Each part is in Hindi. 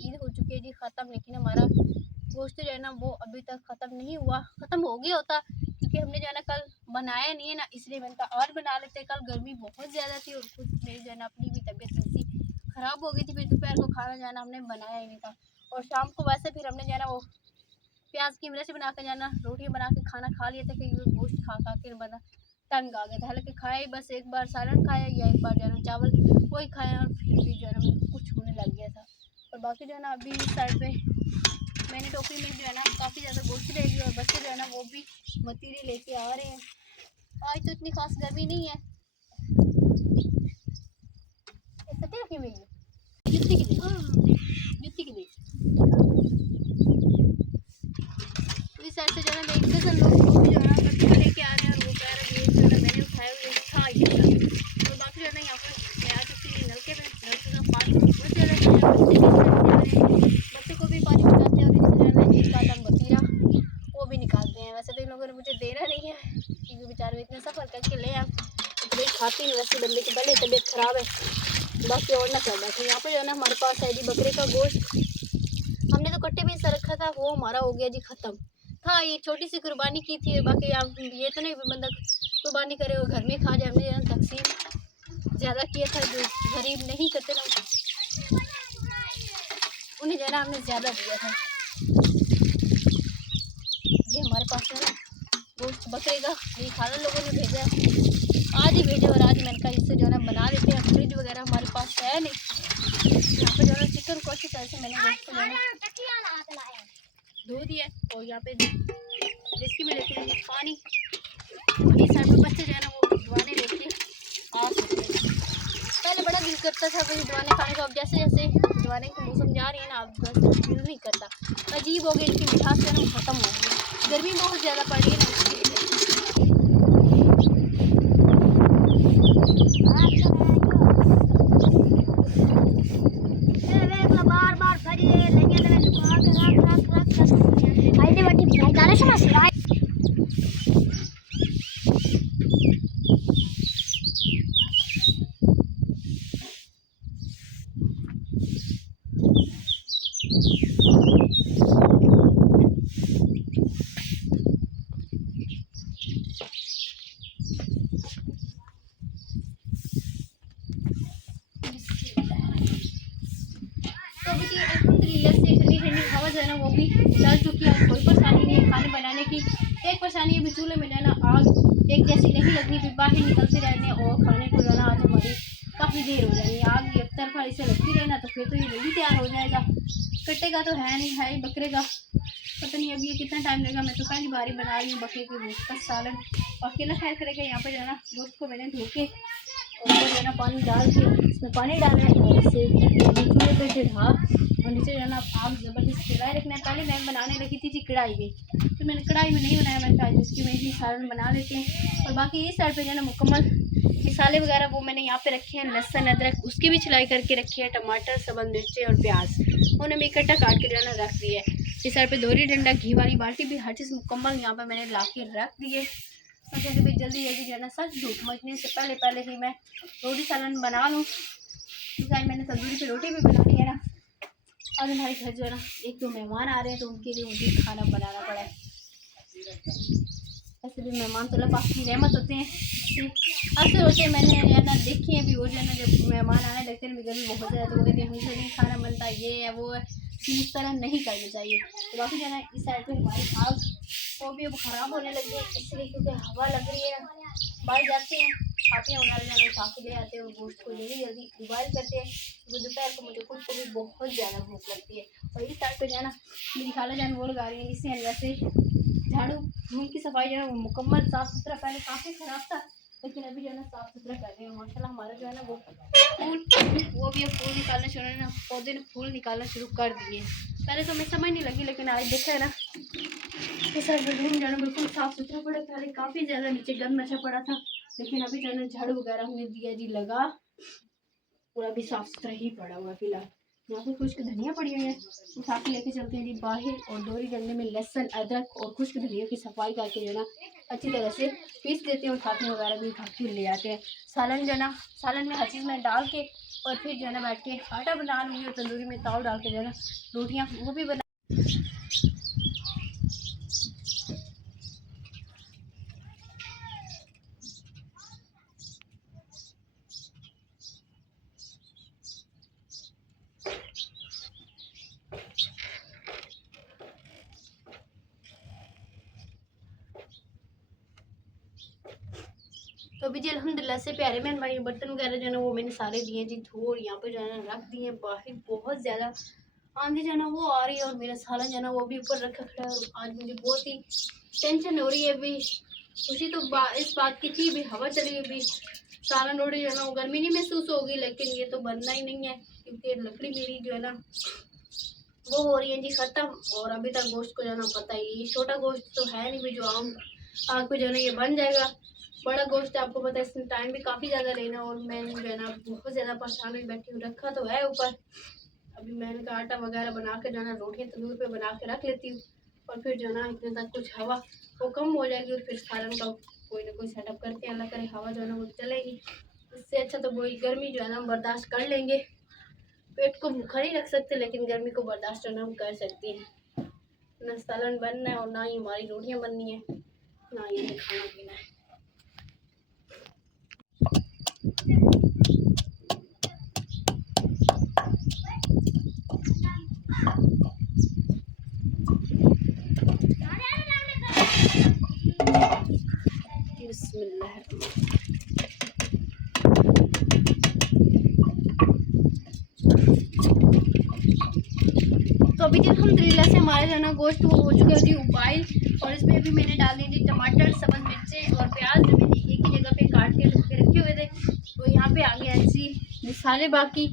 ईद हो चुकी है जी ख़त्म, लेकिन हमारा गोश्त जो है ना वो अभी तक ख़त्म नहीं हुआ। ख़त्म हो गया होता क्योंकि हमने जो है ना कल बनाया नहीं है ना, इसलिए मैंने कहा आज बना लेते। कल गर्मी बहुत ज़्यादा थी और कुछ मेरी जो है ना अपनी भी तबीयत थोड़ी ख़राब हो गई थी, फिर दोपहर को खाना जो है ना हमने बनाया ही नहीं था। और शाम को वैसे फिर हमने जो है ना वो प्याज की मिर्च बना कर जाना रोटियाँ बना के खाना खा लिया था, क्योंकि गोश्त खा खा के बना तंग आ गया था। हालांकि खाया ही बस एक बार सालन खाया या एक बार जो है ना चावल वही खाया, और फिर भी जो है ना कुछ होने लग गया था। और बाकी जो है ना अभी इस साइड पे मैंने टोकरी में जो है ना काफ़ी ज़्यादा गोश्त ले ली और बच्चे जो है ना वो भी मतीरे लेके आ रहे हैं। आज तो इतनी खास गर्मी नहीं है। रखी हुई है जुत्ती की जुत्ती की इस साइड से जो है ना देखते सब लोग भी जो है ना मतीरे लेके आ रहे हैं, और वो कह रहे हैं जो है मैंने उठाया हुआ था ही था। और बाकी जो है ना यहाँ पर मैं आ चुकी हूँ नलके में, नलके का पानी बहुत ज़्यादा बच्चों को भी पानी पिलाते हैं, और इससे जो है ना एक आधा मतीरा वो भी निकालते हैं। वैसे तो इन लोगों ने मुझे देना नहीं है क्योंकि बेचारे इतने सफ़र करके ले आए, तो भाई खाती नहीं। वैसे बंदे की पहले तबीयत ख़राब है, बाकी और ना कर बैठे। यहाँ पर जो है ना हमारे पास है जी बकरे का गोश्त। हमने तो कट्टे में से रखा था, वो हमारा हो गया जी ख़त्म था। ये छोटी सी कुर्बानी की थी, बाकी आप ये तो नहीं बंदा कुर्बानी करे और घर में खा जाए। हमने जो है तकसीम ज़्यादा किया था, जो गरीब नहीं करते ना उन्हें जो है ना हमने ज़्यादा दिया था। ये हमारे पास है ना गोश्त बकरे का, ये खाना लोगों ने भेजा है, आज ही भेजा। और आज मैंने कहा इससे जो है ना बना लेते हैं। फ्रिज वगैरह हमारे पास है नहीं। यहाँ पे जो है चिकन को अच्छी तरह से मैंने गोश्त को जो है धो दिया, और यहाँ पे रेसिपी में लेते हैं पानी। इस साइड में बच्चे जो है ना वो दवाने लेके आ सकते हैं। पहले बड़ा दिल करता था कोई दवाने खाने का, अब जैसे जैसे दवाने की मौसम जा रही है ना, अब वैसे दिल नहीं करता। अजीब हो गई, इसकी मिठास जो है ना ख़त्म हो गई। गर्मी बहुत ज़्यादा पड़ रही है ना इसकी। बार बार फरिए लगे तो लुका के रख आईने वाटी भाई दाना समझ हवा जो है ना वो भी चल चुकी है, कोई परेशानी नहीं है खाने बनाने की। एक परेशानी अभी चूल्हे में जो है ना आग एक जैसी नहीं लगनी, फिर बाहर निकलते रहने और खाने को जो है ना आज हमारी काफ़ी देर हो जाएगी। आग एक तरफा इसे लगती रहे ना तो फिर तो ये जल्दी तैयार हो जाएगा। कट्टे का तो है नहीं, है ही बकरे का। पता नहीं अभी ये कितना टाइम लगेगा। मैं तो पहली बार ही बना रही हूँ बकरे के गोश्त का सालन। अकेला खैर करेगा। यहाँ पर जो है ना गोश्त को मैंने धो के और जो है ना पानी डाल के इसमें पानी डालना है और इसे चूल्हे पे चढ़ा और नीचे जो है ना आग ज़बरदस्त चलाए रखना है। पहले मैं बनाने लगी थी कढ़ाई में, तो मैंने कढ़ाई में नहीं बनाया। मैंने कहा इसकी में ही सालन बना लेते हैं। और बाकी इस साइड पे जो है ना मुकम्मल मसाले वगैरह वो मैंने यहाँ पे रखे हैं। लहसुन अदरक उसकी भी छिलाई करके रखी है, टमाटर सबल मिर्ची और प्याज उन्हें मैं इकट्ठा काट के जो है ना रख दिया है। इस साइड पे दोहरी डंडा घी वाली बाल्टी भी हर चीज़ मुकम्मल यहाँ पे मैंने ला के रख दी है। और जैसे भी जल्दी जल्दी जो है ना सच धूप मचने से पहले ही मैं रोटी सालन बना लूँ, क्योंकि मैंने तंदूरी पे रोटी भी बनानी है ना। और हमारे घर जो है ना एक दो मेहमान आ रहे हैं, तो उनके लिए मुझे खाना बनाना पड़ा है। ऐसे भी मेहमान तो अल्लाह पाक की रहमत होते हैं, अक्सर होते हैं। मैंने जो है ना देखी है भी वो जो है ना जब मेहमान आने लगते हैं गर्मी बहुत ज़्यादा, तो वो कहते हैं हमसे नहीं खाना बनता, ये है वो है। इस तरह नहीं करना चाहिए। तो बाकी जो है ना इस साइड पे हमारी आग वो भी अब ख़राब होने लगी है, इसलिए क्योंकि हवा लग रही है। बाहर जाते हैं खाते वगैरह जाना उठा के ले आते हैं और गोश्त को जल्दी जल्दी उबाल करते हैं। तो दोपहर को मुझे खुद को भी बहुत ज़्यादा भूख लगती है। और इस साइड पे जो है ना मेरी खाला जान वो लगा रही है इससे वैसे झाड़ू रूम की सफाई जो है वो मुकम्मल साफ़ सुथरा, पहले काफ़ी ख़राब था लेकिन अभी जो है ना साफ़ सुथरा कर रहे हैं। माशाल्लाह हमारा जो है ना वो फूल वो भी अब फूल निकालना शुरू है ना, पौधे ने फूल निकालना शुरू कर दिए। पहले तो मैं समझ नहीं लगी, लेकिन आज देखा है ना ये सब रूम जो है ना बिल्कुल साफ़ सुथरा पड़ा। पहले काफ़ी ज़्यादा नीचे गंद मचा पड़ा था, लेकिन अभी जो है ना झाड़ू वगैरह हमने दिया जी लगा, पूरा भी साफ़ सुथरा ही पड़ा हुआ है फिलहाल। यहाँ पे खुश्क धनिया पड़ी हुई है, उठा के लेके चलते हैं जी बाहर। और दोहरी डंडे में लहसुन अदरक और खुश्क धनिया की सफाई करके जो है ना अच्छी तरह से पीस देते हैं और खाने वगैरह भी उठा के ले आते हैं। सालन जो है ना सालन में हर चीज़ में डाल के और फिर जो है ना बैठ के आटा बना लूँगी और तंदूरी में ताव डाल के जो है ना रोटियाँ वो भी बना। तो अभी जी अल्हम्दुलिल्लाह से प्यारे बहन भाई बर्तन वगैरह जो है ना वो मैंने सारे दिए जी धो और यहाँ पर जो है ना रख दिए। बाहर बहुत ज़्यादा आंधी जो है ना वो आ रही है और मेरा सालन जो है ना वो भी ऊपर रखा खड़ा है। आज मुझे बहुत ही टेंशन हो रही है। अभी खुशी तो इस बात की थी, भी हवा चली अभी सालन रोटी जो है ना वो गर्मी नहीं महसूस होगी, लेकिन ये तो बनना ही नहीं है क्योंकि लकड़ी मेरी जो है ना वो हो रही है जी ख़त्म। और अभी तक गोश्त को जो है ना पता ही, ये छोटा गोश्त तो है नहीं भी जो आम आग पे जो है ना ये बन जाएगा। बड़ा गोश्त आपको पता है इसमें टाइम भी काफ़ी ज़्यादा लेना और मैं जो है ना बहुत ज़्यादा परेशान हुई बैठी हूँ। रखा तो है ऊपर, अभी मैंने का आटा वगैरह बना के जो है ना रोटियाँ तंदूर पे बना के रख लेती हूँ और फिर जो है ना इतने तक कुछ हवा वो कम हो जाएगी और फिर सालन का कोई ना कोई सेटअप करते हैं। अल्लाह करे हवा जो है ना वो चलेगी। इससे अच्छा तो वही गर्मी जो है ना हम बर्दाश्त कर लेंगे। पेट को भूखा नहीं रख सकते लेकिन गर्मी को बर्दाश्त करना हम कर सकते हैं। ना सालन बनना है और ना ही हमारी रोटियाँ बननी है, ना ही हमें खाना पीना है। तो अभी अल्हम्दुलिल्लाह से हमारे जो है ना गोश्त वो हो चुका है जी उबाइल और इसमें अभी मैंने डाल दी थी टमाटर, सब्ज़ मिर्चें और प्याज जो मैंने एक ही जगह पे काट के रखे हुए थे। तो यहाँ पे आ गया जी मसाले, बाकी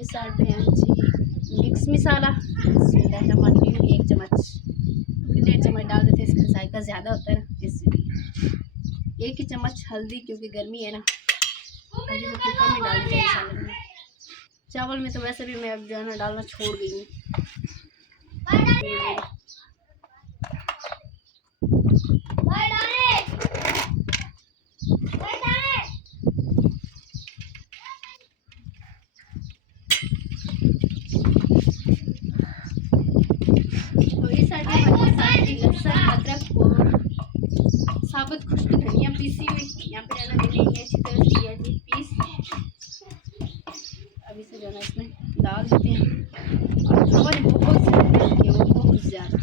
इस साइड पे हैं जी मिक्स मसाला 1 चम्मच, 1.5 चम्मच डाल देते हैं, इसका जायका ज़्यादा होता है ना इसलिए। 1 ही चम्मच हल्दी क्योंकि गर्मी है ना, हल्दी तो कम ही डाल दिया मसाले में। चावल में तो वैसे भी मैं अब जो है ना डालना छोड़ गई हूँ। और इस साइड लहसुन, अदरक और साबुत खुश्क धनिया पीसी हुई यहाँ पे रहना मैंने अच्छी तरह से किया जी पीस। अभी से जो है ना इसमें डाल देते हैं। हवा बहुत ज़्यादा,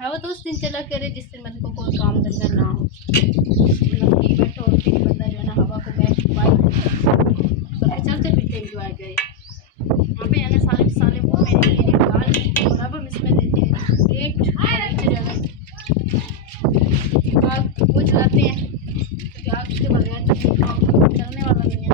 हवा तो उस दिन चला करे जिस दिन मतलब को कोई काम धंधा ना हो, बैठो और फिर बंदा जो है ना हवा को बैठ पाए चलते फिरते इंजॉय करे। यहाँ पे जाना सारे मसाले वो मैंने ये डाल के और अब हम इसमें देते हैं प्लेट आग वो जलाते हैं क्योंकि आग के बगैर तो काम चलने वाला नहीं है।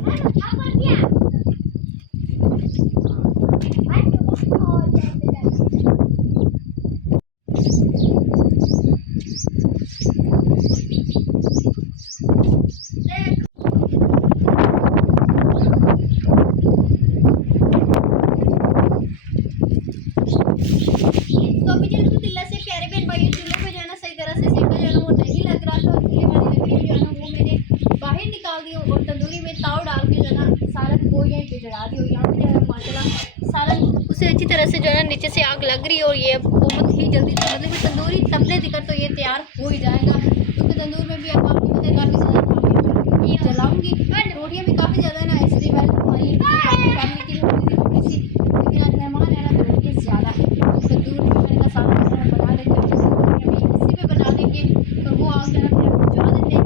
तो अभी अल्हम्दुलिल्लाह से प्यारे बहन भाई चूल्हे पे जो है ना सही तरह से सेका जो है ना वो नहीं लग रहा था। चूल्हे वाली लकड़ी जो है ना वो मैंने बाहर निकाल दी और तंदूरी में ताव डाल के जो है ना सालन को यहीं पे चढ़ा दी और यहाँ पे जो है माशाल्लाह सालन उसे अच्छी तरह से जो है ना नीचे से आग लग रही है और ये बहुत ही जल्दी मतलब तंदूरी तपने दिक्कत तो ये तैयार हो ही जाएगा क्योंकि तंदूर में भी अब आपको पता है काफ़ी ज़्यादा जलाऊँगी। रोटियाँ भी काफ़ी ज़्यादा है ना, इसलिए हमारी फैमिली की थोड़ी सी, लेकिन आज मेहमान है ना तो रोटियाँ ज़्यादा है। तंदूर मैंने का सालन बना लेते हैं, रोटियाँ भी इसी पे बना देंगे तो वो आग जो है ना बुझा देते हैं।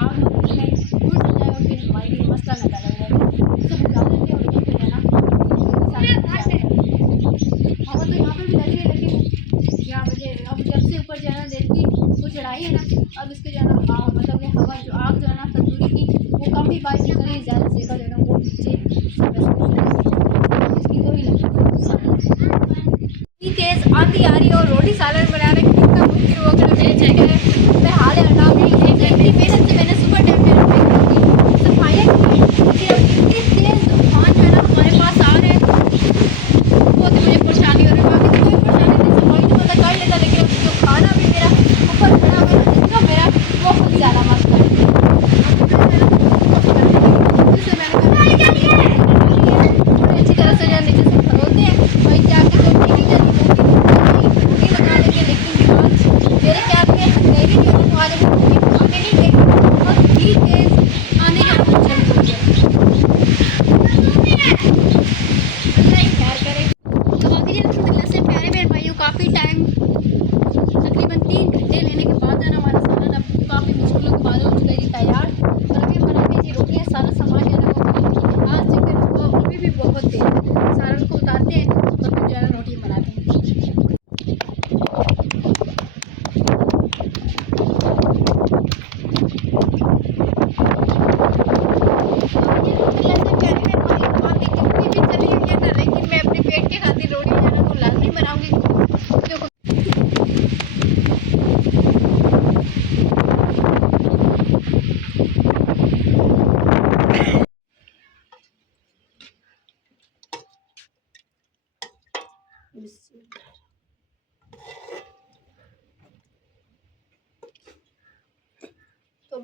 आग में उठ जाए और फिर हमारे लिए मसला न पैदा हो तो बुझा देते हैं और ये है ना हवा तो यहाँ पे भी लगी है लेकिन यहाँ मुझे अब जब से ऊपर जाना देखती वो चढ़ाई है ना, अब इसके जो है ना मतलब ये हवा जो आग जो है ना तंदूरी की वो कम ही बाइक कर रही है, ज़्यादा सेका जो है ना वो नीचे इसकी कोई इतनी तेज़ आंधी आ रही है और रोटी सालन बनाने की कितना मुश्किल हो गया मेरी जगह मैं हाल हटा गई। इतनी मेहनत से मैंने सुबह टाइम पे सफाइयाँ की फिर इतनी तेज़ तूफान जो है ना हमारे पास आ रहे हैं वो तो मुझे परेशानी हो रही है। बाकी कोई परेशानी नहीं, सफाई तो पता कर लेता लेकिन जो खाना भी मेरा ऊपर खड़ा हुआ है मेरा वो खुद ज़्यादा मस्त है।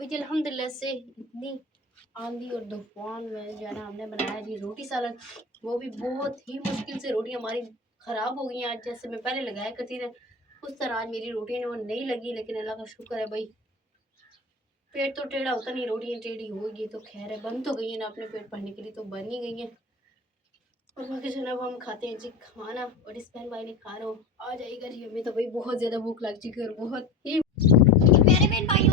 अभी जी अल्हम्दुलिल्लाह से इतनी आंधी और तूफान में जो है ना हमने बनाया जी रोटी सालन। वो भी बहुत ही मुश्किल से रोटी हमारी ख़राब हो गई हैं। आज जैसे मैं पहले लगाया करती थी उस तरह आज मेरी रोटियाँ वो नहीं लगी, लेकिन अल्लाह का शुक्र है भाई, पेट तो टेढ़ा होता नहीं, रोटियाँ टेढ़ी होगी तो खैर है, बन तो गई है ना अपने पेट भरने के लिए, तो बन ही गई हैं। और बाकी जनाब हम खाते हैं जी खाना, और इस बहन भाई ने खाना आ जाएगा जी, हमें तो भाई बहुत ज़्यादा भूख लग चुकी है और बहुत ही प्यारे बहन भाई